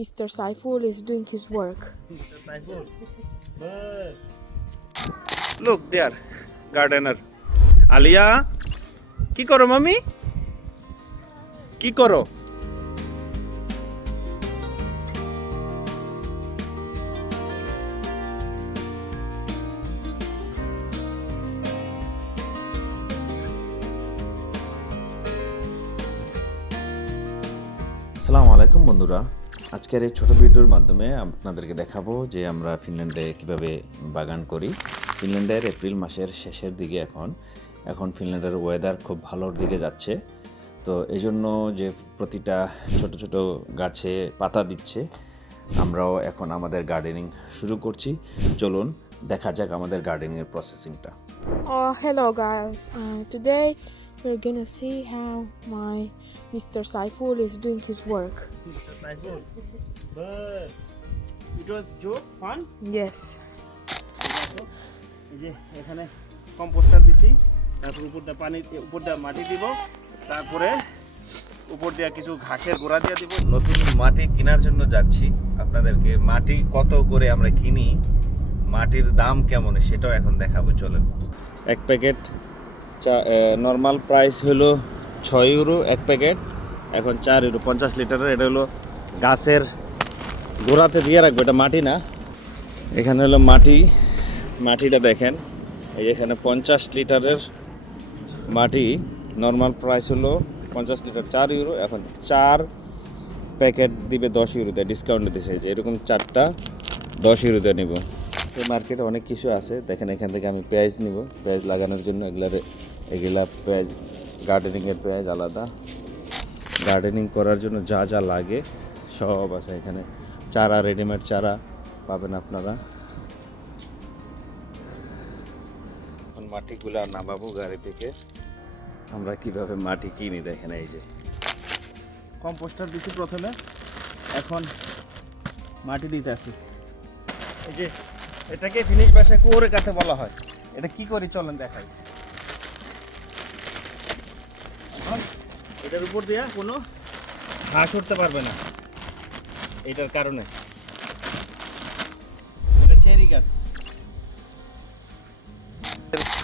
Mr. Saiful is doing his work. Mr. Saiful. Bird. Look there, gardener. Alia কি করো মামি? কি করো? আসসালামু আলাইকুম বন্ধুরা, আজকের এই ছোট ভিডিওর মাধ্যমে আপনাদেরকে দেখাবো যে আমরা ফিনল্যান্ডে কিভাবে বাগান করি। ফিনল্যান্ডের এপ্রিল মাসের শেষের দিকে এখন ফিনল্যান্ডের ওয়েদার খুব ভালোর দিকে যাচ্ছে। তো এই জন্য যে প্রতিটা ছোট ছোট গাছে পাতা দিচ্ছে, আমরাও এখন আমাদের গার্ডেনিং শুরু করছি। চলুন দেখা যাক আমাদের গার্ডেনিংয়ের প্রসেসিংটা। Oh, hello guys. Today we're gonna see how my Mr. Saiful is doing his work. Mr. Saiful. Bird. It was joke fun. Yes. এই যে এখানে কম্পোস্টার দিছি, তারপর উপর দিয়ে মাটি দিব, তারপরে উপর দিয়ে কিছু ঘাসের গোড়া দিয়ে দিব। নতুন মাটি কেনার জন্য যাচ্ছি, আপনাদেরকে মাটি কত করে আমরা কিনি, মাটির দাম কেমন সেটাও এখন দেখাবো। চলেন। এক প্যাকেট নর্মাল প্রাইস হলো 6 ইউরো এক প্যাকেট, এখন 4 ইউরো 50 লিটারের। এটা হলো গাছের গোড়াতে দিয়ে রাখবো, এটা মাটি না। এখানে হলো মাটিটা দেখেন, এই এখানে 50 লিটারের মাটি। নর্মাল প্রাইস হলো 50 লিটার 4 ইউরো, এখন 4 প্যাকেট দিবে 10 ইউরোতে, ডিসকাউন্টে দিছে। যে এরকম 4টা 10 ইউরোতে নিব। তো মার্কেটে অনেক কিছু আছে, দেখেন এখান থেকে আমি পেঁয়াজ নিব, পেঁয়াজ লাগানোর জন্য। এগুলা পেঁয়াজ, গার্ডেনিংয়ের পেঁয়াজ আলাদা। গার্ডেনিং করার জন্য যা যা লাগে সব আছে এখানে। চারা, রেডিমেড চারা পাবেন আপনারা। এখন মাটিগুলা নামাবো গাড়ি থেকে। আমরা কিভাবে মাটি কিনি দেখেন, এই যে কম্পোস্টার দিছি প্রথমে, এখন মাটি দিতে আসি। এই যে এটাকে ফিনিশ ভাষায় কুয়োরে কাতে বলা হয়। এটা কি করি চলেন দেখাই। এখন এটার উপর দিয়া কোনো ঘাস উঠতে পারবে না, এটার কারণে। এটা চেরি গাছ।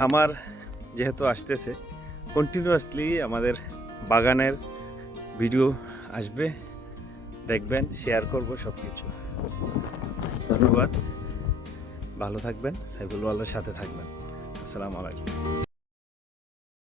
আমার যেহেতু আসতেছে, কন্টিনিউয়াসলি আমাদের বাগানের ভিডিও আসবে, দেখবেন, শেয়ার করব সব কিছু। ধন্যবাদ, ভালো থাকবেন, সাইফুল ওয়াল্লার সাথে থাকবেন। আসসালামু আলাইকুম।